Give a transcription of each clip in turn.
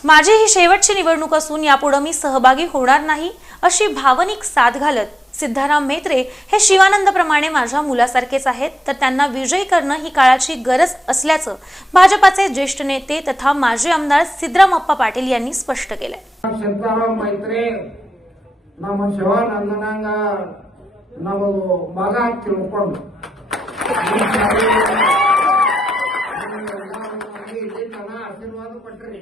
माझी ही शेवटची निवडणूक असून यापुढे मी सहभागी होणार नाही अशी भावनिक साथ घालत सिद्धाराम मेत्रे हे शिवानंदप्रमाणे माझ्या मुलासारखेच आहेत तर त्यांना विजयी करणं ही काळाची गरज असल्याचं भाजपाचे ज्येष्ठ नेते तथा माजी आमदार सिद्धरामप्पा पाटील यांनी स्पष्ट केलंय ಸಿದ್ದರಾಮ ಮೈತ್ರಿ ನಮ್ಮ ಶಿವಾನಂದನಂಗ ನಮ್ಮದು ಮಗ ತಿಳ್ಕೊಂಡು ಈ ಸಾರಿ ಇಲ್ಲಿ ತನ ಆಶೀರ್ವಾದ ಕೊಟ್ರಿ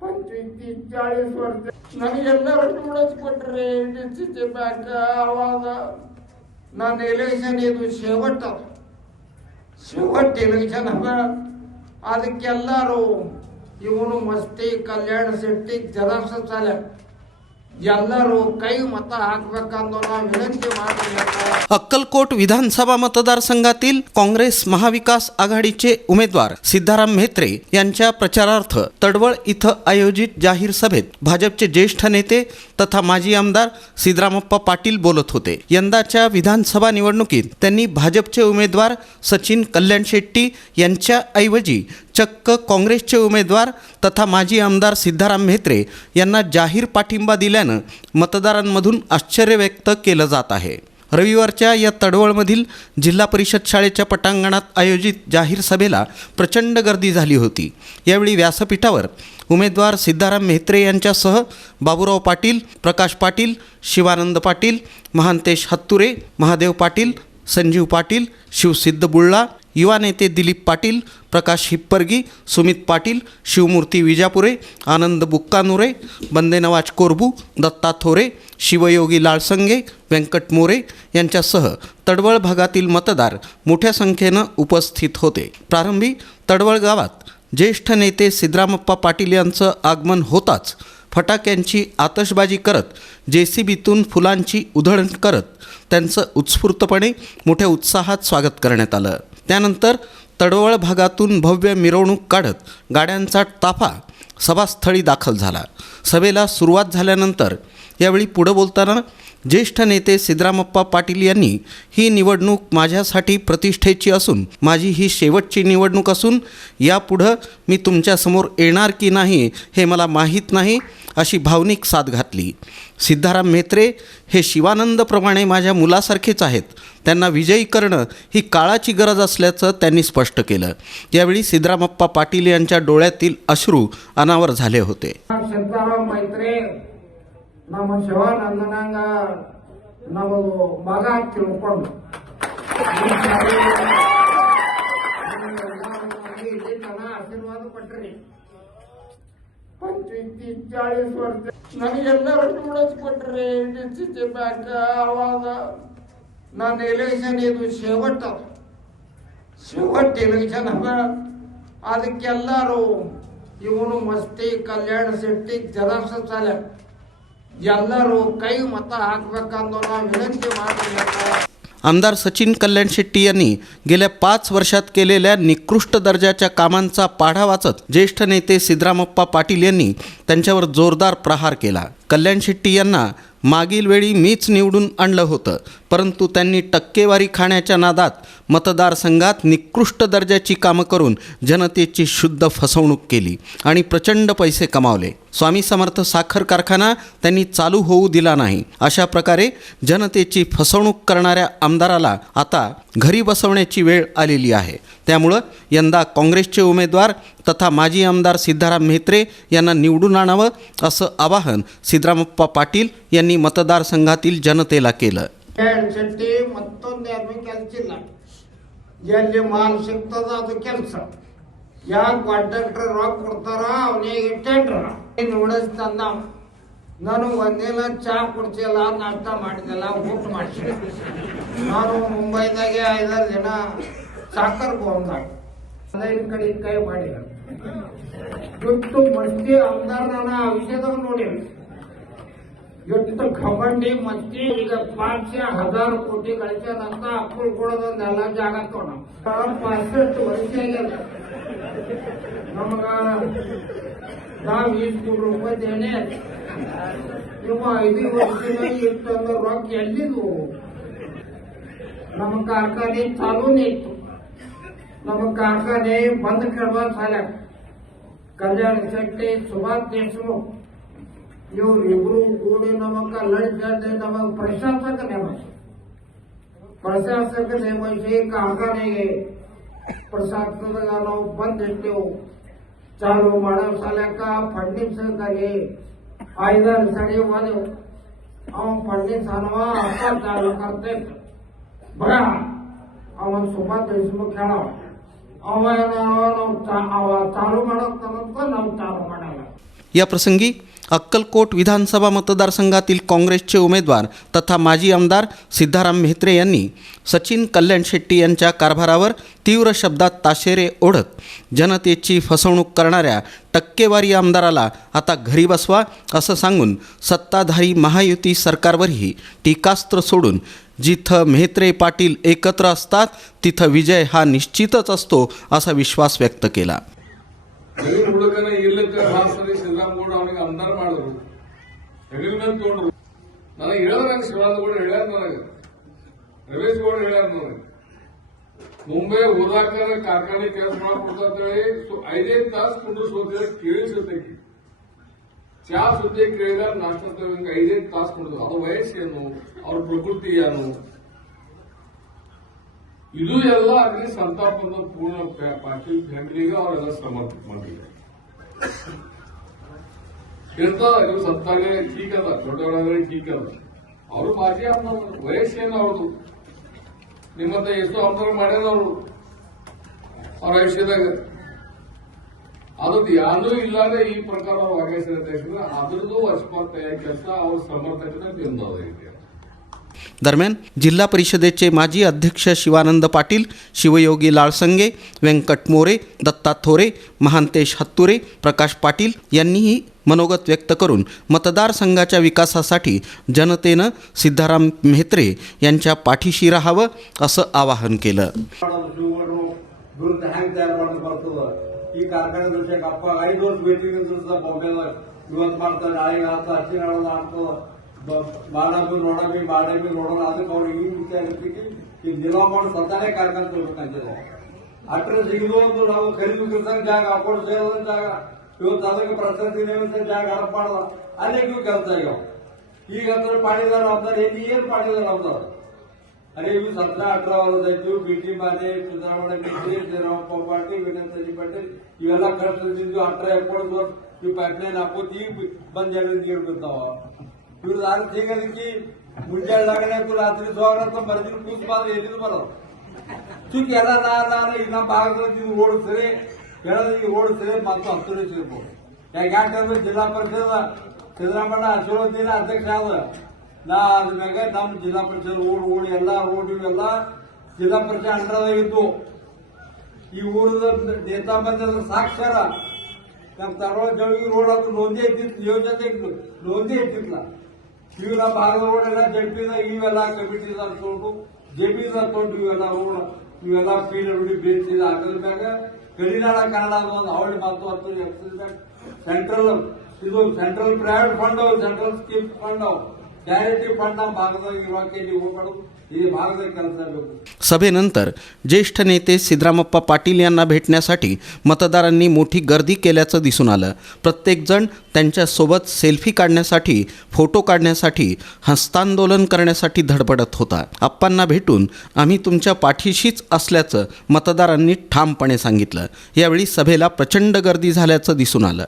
पंचवीस चाळीस वर्ष ನನಗೆಲ್ಲರೂ ಉಳಿಸ್ಕೊಟ್ರಿ ಡಿ ಸಿ ಸಿ ಬ್ಯಾಂಕ್ ಅವಾಗ ನನ್ನ ಎಲೆಕ್ಷನ್ ಇದು ಶೇವಟ್ ಅದು ಶೇವಟ್ ಎಲೆಕ್ಷನ್ ಅದ ಅದಕ್ಕೆಲ್ಲರೂ ಇವನು ಮಸ್ತಿ ಕಲ್ಯಾಣ ಶೆಟ್ಟಿ ಜರಾಸ ಸಾಲೆ ಎಲ್ಲರೂ ಕೈ ಮತ ಹಾಕ್ಬೇಕಂದು ನಾವು ವಿನಂತಿ ಮಾಡಬೇಕು अक्कलकोट विधानसभा मतदारसंघातील काँग्रेस महाविकास आघाडीचे उमेदवार सिद्धाराम म्हेत्रे यांच्या प्रचारार्थ तडवळ इथं आयोजित जाहीर सभेत भाजपचे ज्येष्ठ नेते तथा माजी आमदार सिद्धरामप्पा पाटील बोलत होते यंदाच्या विधानसभा निवडणुकीत त्यांनी भाजपचे उमेदवार सचिन कल्याण शेट्टी यांच्याऐवजी चक्क काँग्रेसचे उमेदवार तथा माजी आमदार सिद्धाराम म्हेत्रे यांना जाहीर पाठिंबा दिल्यानं मतदारांमधून आश्चर्य व्यक्त केलं जात आहे. रविवारच्या या तडवळमधील जिल्हा परिषद शाळेच्या पटांगणात आयोजित जाहीर सभेला प्रचंड गर्दी झाली होती. यावेळी व्यासपीठावर उमेदवार सिद्धाराम म्हेत्रे यांच्यासह बाबूराव पाटील प्रकाश पाटील शिवानंद पाटील महांतेश हत्तुरे महादेव पाटील संजीव पाटील शिवसिद्ध बुळ्ळा युवा नेते दिलीप पाटील प्रकाश हिप्परगी सुमित पाटील शिवमूर्ती विजापुरे आनंद बुक्कानुरे बंदेनवाज कोरबू दत्ता थोरे शिवयोगी लाळसंगे व्यंकट मोरे यांच्यासह तडवळ भागातील मतदार मोठ्या संख्येनं उपस्थित होते. प्रारंभी तडवळ गावात ज्येष्ठ नेते सिद्धरामप्पा पाटील यांचं आगमन होताच फटाक्यांची आतषबाजी करत जे सी बीतून फुलांची उधळण करत त्यांचं उत्स्फूर्तपणे मोठ्या उत्साहात स्वागत करण्यात आलं. त्यानंतर तडवळ भागातून भव्य मिरवणूक काढत गाड्यांचा ताफा सभास्थळी दाखल झाला. सभेला सुरुवात झाल्यानंतर यावेळी पुढं बोलताना ज्येष्ठ नेते सिद्धरामप्पा पाटील यांनी ही निवडणूक माझ्यासाठी प्रतिष्ठेची असून माझी ही शेवटची निवडणूक असून यापुढं मी तुमच्यासमोर येणार की नाही हे मला माहीत नाही अशी भावनिक साथ घातली. सिद्धाराम म्हेत्रे हे शिवानंदप्रमाणे माझ्या मुलासारखेच आहेत. त्यांना विजयी करणं ही काळाची गरज असल्याचं त्यांनी स्पष्ट केलं. यावेळी सिद्धरामप्पा पाटील यांच्या डोळ्यातील अश्रू अनावर झाले होते. ನಮ್ಮ ಶಿವಾನಂದನಾಂಗ ನಾವು ಮಗ ತಿಳ್ಕೊಂಡು ಆಶೀರ್ವಾದ ಕೊಟ್ರಿ ಪಂಚಾಳಿಸ್ ವರ್ಷ ನನಗೆಲ್ಲರೂ ನೋಡೋದು ಕೊಟ್ರಿ ಡಿ ಸಿ ಸಿ ಬ್ಯಾಂಕ್ ಅವಾಗ ನಾನು ಎಲೆಕ್ಷನ್ ಇದು ಶೇವಟ್ ಅದು ಶೇವಟ್ ಎಲೆಕ್ಷನ್ ಅದ ಅದಕ್ಕೆಲ್ಲಾರು ಇವನು ಮಸ್ತಿ, ಕಲ್ಯಾಣ ಶೆಟ್ಟಿ ಜಲಾಶಯ ಎಲ್ಲರೂ ಕೈ ಮತ ಹಾಕ್ಬೇಕಂದು ನಾವು ವಿನಂತಿ ಮಾಡಬೇಕು आमदार सचिन कल्याण शेट्टी यांनी गेल्या पाच वर्षात केलेल्या निकृष्ट दर्जाच्या कामांचा पाढा वाचत ज्येष्ठ नेते सिद्धरामप्पा पाटील यांनी त्यांच्यावर जोरदार प्रहार केला कल्याण शेट्टी यांना मागील वेळी मीच निवडून आणलं होतं परंतु त्यांनी टक्केवारी खाण्याच्या नादात मतदारसंघात निकृष्ट दर्जाची कामं करून जनतेची शुद्ध फसवणूक केली आणि प्रचंड पैसे कमावले. स्वामी समर्थ साखर कारखाना त्यांनी चालू होऊ दिला नाही. अशा प्रकारे जनतेची फसवणूक करणाऱ्या आमदाराला आता घरी बसवण्याची वेळ आलेली आहे. त्यामुळं यंदा काँग्रेसचे उमेदवार तथा माजी आमदार सिद्धाराम म्हेत्रे यांना निवडून आणावं असं आवाहन सिद्धरामप्पा पाटील यांनी मतदारसंघातील जनतेला केलं. ಶೆಟ್ಟಿ ಮತ್ತೊಂದು ಯಾರು ಕೆಲಸ ಇಲ್ಲ. ಎಲ್ಲಿ ಮಾಲ್ ಸಿಗ್ತದ ಅದು ಕೆಲಸ. ಯಾಕೆ ಕಾಂಟ್ರಾಕ್ಟರ್ ರೊಕ್ಕ ಕೊಡ್ತಾರ ಅವನಿಗೆ ಟೆಂಡ್ರ ನಾನು ಒಂದಿನ ಚಾ ಕುಡ್ಸಿಲ್ಲ, ನಾಷ್ಟ ಮಾಡಿದಿಲ್ಲ ಊಟ ಮಾಡಿಸಿದೆ. ನಾನು ಮುಂಬೈದಾಗೆ ಐದಾರು ದಿನ ಸಾಕರ್ ಬಂದಾಗ ಹದಿನೈದು ಕಡೆ ಕೈ ಮಾಡಿಲ್ಲ ಬಿಟ್ಟು ಮಸ್ತಿ ಆಮದಾರ ನಾನು ಆ ವಿಷಯದಾಗ ನೋಡಿಲ್ಲ ಎಷ್ಟು ಖಬಂಡಿ ಮಸ್ತಿ ಈಗ ಪಾಚಶे हजार कोटी ಗಳಿಸ್ಯಾನಂತ ಅಪ್ಪುಲ್ ಕೊಡೋದೊಂದು ಎಲ್ಲ ಜಾಗ ತೊಗೊಂಡ ಪಾಸಷ್ಟು ವರ್ಷ ಆಗ್ಯದ ನಮಗ ನಾವ್ ಈಸ್ ಕೋಟಿ ರೂಪಾಯಿ ದೇನೆ ಇವ ಐದು ವರ್ಷದ ಇಟ್ಟಂದ ರೊಕ್ಕ ಎಲ್ಲಿದ್ವು ನಮ್ಮ ಕಾರ್ಖಾನೆ ಚಾಲೂನೇ ಇತ್ತು ನಮ್ಮ ಕಾರ್ಖಾನೆ ಬಂದ್ ಕೇಳುವ ಸಾಲ ಕಲ್ಯಾಣ ಶೆಟ್ಟಿ ಸುಭಾಷ್ ದೇಶಮುಖ್ ಇವರಿಬ್ರು ಕೂಡಿ ನಮಗ ಲಂಚ ನಮಗ ಪ್ರಶಾಸಕ ನೇಮಿಸಿ ಪ್ರಶಾಸಕ ನೇಮಿಸಿ ಕಾರ್ಖಾನೆಗೆ ಪ್ರಶಾಸನದಾಗ ನಾವು ಬಂದಿಟ್ಟೆವು ಚಾಲು ಮಾಡೋ ಸಲಕ ಫಂಡಿಂಗ್ಸ್ಗಾಗಿ ಐದಾರು ಸಡಿ ಹೋದೆವು ಅವ ಫಂಡಿಂಗ್ಸ್ ಅನ್ನವ ಅಪ್ಪ ಚಾಲು ಕರ್ತೈತೆ ಬರ ಅವನ್ ಸುಮಾರು ದೇಶಮುಖ ಹೇಳವ ಅವ ಏನ ಅವ ನಾವು ಚಾ- ಅವ ಚಾಲು ಮಾಡಕ್ ನಾವು ಚಾಲು ಮಾಡಲ್ಲ या प्रसंगी अक्कलकोट विधानसभा मतदारसंघातील काँग्रेसचे उमेदवार तथा माजी आमदार सिद्धाराम म्हेत्रे यांनी सचिन कल्याण शेट्टी यांच्या कारभारावर तीव्र शब्दात ताशेरे ओढत जनतेची फसवणूक करणाऱ्या टक्केवारी आमदाराला आता घरी बसवा असं सांगून सत्ताधारी महायुती सरकारवरही टीकास्त्र सोडून जिथं म्हेत्रे पाटील एकत्र असतात तिथं विजय हा निश्चितच असतो असा विश्वास व्यक्त केला. ತಗೊಂಡ್ರು ನನಗೆ ಹೇಳಿದ್ರೆ ನಂಗೆ ಶಿವಾನಂದ ಗೌಡ ಹೇಳ್ಯಾರ ನನಗೆ. ರಮೇಶ್ ಗೌಡ ಹೇಳ್ಯಾರ ನನಗೆ. ಮುಂಬೈ ಹೋದಾಕ ಕಾರ್ಖಾನೆ ಕೆಲಸ ಐದೇ ಸು- ಐದೈದು ತಾಸು ಕುಂಡ್ರಿಸ್ ಹೋಗ್ತಿದ್ರೆ ಕೇಳಿಸುತ್ತಕ್ಕೆ ಚಾ ಸುದ್ದಿ ಕೇಳಿದಾಗ ನಾಷ್ಟ ಹಿಂಗೆ ಐದೈದು ತಾಸು ಕುಡಿದ್ರು ಅದು ವಯಸ್ಸೇನು? ಅವ್ರ ಪ್ರಕೃತಿ ಏನು ಇದು ಎಲ್ಲ ಅಗ್ನಿ ಸಂತಾಪದ ಪೂರ್ಣ ಪಾಟೀಲ್ ಫ್ಯಾಮಿಲಿಗೆ ಅವರೆಲ್ಲ ಸಮರ್ಪಿತ ಮಾಡಿದ್ದಾರೆ. ಇರ್ತಾವ ಇದು ಸತ್ತಾಗ ಠೀಕ್ ಅದ ದೊಡ್ಡವರಾದ್ರೆ ಠೀಕ್ ಅದ ಅವರು ಮಾಜಿ ಅಮ್ಮ ವಯಸ್ಸೇನು ಅವ್ರದ್ದು? ನಿಮ್ಮಂತ ಎಷ್ಟು ಅಂತರ ಮಾಡ್ಯಾರ ಅವರು, ಅವ್ರ ಆಯುಷ್ಯದಾಗ. ಅದಕ್ಕೆ ಯಾರೂ ಇಲ್ಲಾಂದ್ರೆ ಈ ಪ್ರಕಾರ ಅವ್ರು ಭಾಗವಹಿಸಿದ್ರೆ ಅದ್ರದ್ದು ಅಸ್ಮಾತ್ ಕೆಲಸ ಅವ್ರ ಸಮರ್ಥಕತೆ ಇದೆ दरम्यान जिल्हा परिषदेचे माजी अध्यक्ष शिवानंद पाटील शिवयोगी लाळसंगे व्यंकट मोरे दत्ता थोरे महांतेश हत्तुरे प्रकाश पाटील यांनीही मनोगत व्यक्त करून मतदारसंघाच्या विकासासाठी जनतेनं सिद्धाराम म्हेत्रे यांच्या पाठीशी राहावं असं आवाहन केलं ಮಾಡೋದು ಶೂಗಳು ದುರ್ದ ಹೆಂಗ್ ತಯಾರು ಮಾಡೋದು ಬರ್ತದ ಈ ಕಾರ್ಖಾನೆ ವಿಷಯಕ್ಕೆ ಅಪ್ಪ ಐದು ವರ್ಷ ಭೇಟಿ ನಿಂತಿರ್ತ ಬಾಂಬೆದಾಗ ಇವತ್ತು ಮಾಡ್ತಾರೆ ನಾಳೆಗೆ ಆತ ಅಚ್ಚಿ ನಾಳದ ಆಗ್ತದ ಮಾಡಬಿ ನೋಡಬಿ ಮಾಡಬಿ ನೋಡೋಣ ಅದಕ್ಕೆ ಅವ್ರಿಗೆ ಈ ವಿಷಯ ಇರ್ತಿಕ್ಕೆ ಈ ದಿನ ಮಾಡಿ ಸತ್ತಾನೆ ಕಾರ್ಖಾನೆ ತಗೋಬೇಕಂತಿದೆ ಅಟ್ರೆ ಇದು ಒಂದು ನಾವು ಖರೀದಿ ಜಾಗ ಹಾಕೊಂಡು ಸೇರಿದ ಜಾಗ ಇವತ್ತು ಅದಕ್ಕೆ ಪ್ರಶಸ್ತಿ ನೇಮಿಸಿದ ಜಾಗ ಹಡಪ್ ಮಾಡದ ಅಲ್ಲೇ ಇವು ಕೆಲಸ ಆಗ್ಯಾವ ಈಗ ಅಂದ್ರೆ ಪಾಣಿದಾರ ಅಂತಾರೆ ಇಲ್ಲಿ ಏನ್ ಪಾಣಿದಾರ ಅಂತಾರೆ अरे मी सतरा अठरा वर्ष जायचो बीटी माने ಸಿದ್ದರಾಮಯ್ಯ ಬಿಟ್ಟಿ ಜಯರಾಮಪ್ಪ ಪಾಟೀಲ್ ವಿನಂತಜಿ ಪಾಟೀಲ್ ಇವೆಲ್ಲ ಕಷ್ಟದಿಂದ ಅಠರ ಎಪ್ಪತ್ತು ವರ್ಷ ಈ ಪೈಪ್ಲೈನ್ ಹಾಕೋತಿ ಈಗ ಬಂದ್ ಎರಡು ನೀರು ಬಿರ್ತಾವ ಇವ್ರದ್ದು ಆರು ಸಿಗದಕ್ಕೆ ಮುಂಜಾನೆ ತು ರಾತ್ರಿ ಸೋರ ಅಂತ ಬರ್ದಿನ ಕೂತ್ ಮಾತ್ರ ಎಲ್ಲಿದು ಬರೋದು ಚುಕ್ ಎಲ್ಲ ನಾನು ಈಗ ನಮ್ಮ ಭಾಗದಲ್ಲಿ ಇದು ಓಡಿಸ್ರಿ ಹೇಳೋದು ಓಡಿಸ್ರಿ ಮತ್ತು ಹತ್ತು ಸಿಗ್ಬೋದು ಯಾಕೆ ಯಾಕಂದ್ರೆ ಜಿಲ್ಲಾ ಪರಿಷತ್ ಸಿದ್ದರಾಮಯ್ಯ ಅಶೋಕ್ ಅಧ್ಯಕ್ಷ ಆದ ನಾ ಅದ್ರ ಮ್ಯಾಗ ನಮ್ಮ ಜಿಲ್ಲಾ ಪರಿಷತ್ ರೋಡ್ ರೋಡ್ ಎಲ್ಲ ರೋಡ್ ಇವೆಲ್ಲ ಜಿಲ್ಲಾ ಪರಿಷತ್ ಅಂಡರ್ದಾಗ ಇದ್ದು ಈ ಊರದ ನೇತಾ ಬಂದ್ರೆ ಸಾಕ್ಷರ ನಮ್ಮ ತರವಾಡ ಜವಗಿ ರೋಡ್ ಅದು ನೋಂದಿ ಇದ್ದಿತ್ತು ಯೋಜನೆ ಇತ್ತು ನೋಂದಿ ಇಟ್ಟಿಲ್ಲ ಇವು ನಮ್ಮ ಭಾಗದ ರೋಡ್ ಎಲ್ಲ ಜಡ್ಪಿದ ಇವೆಲ್ಲ ಕಮಿಟಿದ ತಗೊಂಡು ಜೆಪಿದ ತಗೊಂಡು ಇವೆಲ್ಲ ರೋಡ್ ಇವೆಲ್ಲ ಪಿ ಡಬ್ಲ್ಯೂ ಬೇಸಿದ ಅದ್ರ ಮ್ಯಾಗ ಗಡಿನಾಡ ಕನ್ನಡ ಒಂದು ಅವಳಿ ಮಾತು ಹತ್ತು ಸೆಂಟ್ರಲ್, ಇದು ಸೆಂಟ್ರಲ್ ಪ್ರೈವೇಟ್ ಫಂಡ್ ಅವು ಸೆಂಟ್ರಲ್ ಸ್ಕೀಮ್ ಫಂಡ್ ಅವು सभेनंतर ज्येष्ठ नेते सिद्धरामप्पा पाटील यांना भेटण्यासाठी मतदारांनी मोठी गर्दी केल्याचं दिसून आलं. प्रत्येकजण त्यांच्यासोबत सेल्फी काढण्यासाठी फोटो काढण्यासाठी हस्तांदोलन करण्यासाठी धडपडत होता. आप्पांना भेटून आम्ही तुमच्या पाठीशीच असल्याचं मतदारांनी ठामपणे सांगितलं. यावेळी सभेला प्रचंड गर्दी झाल्याचं दिसून आलं.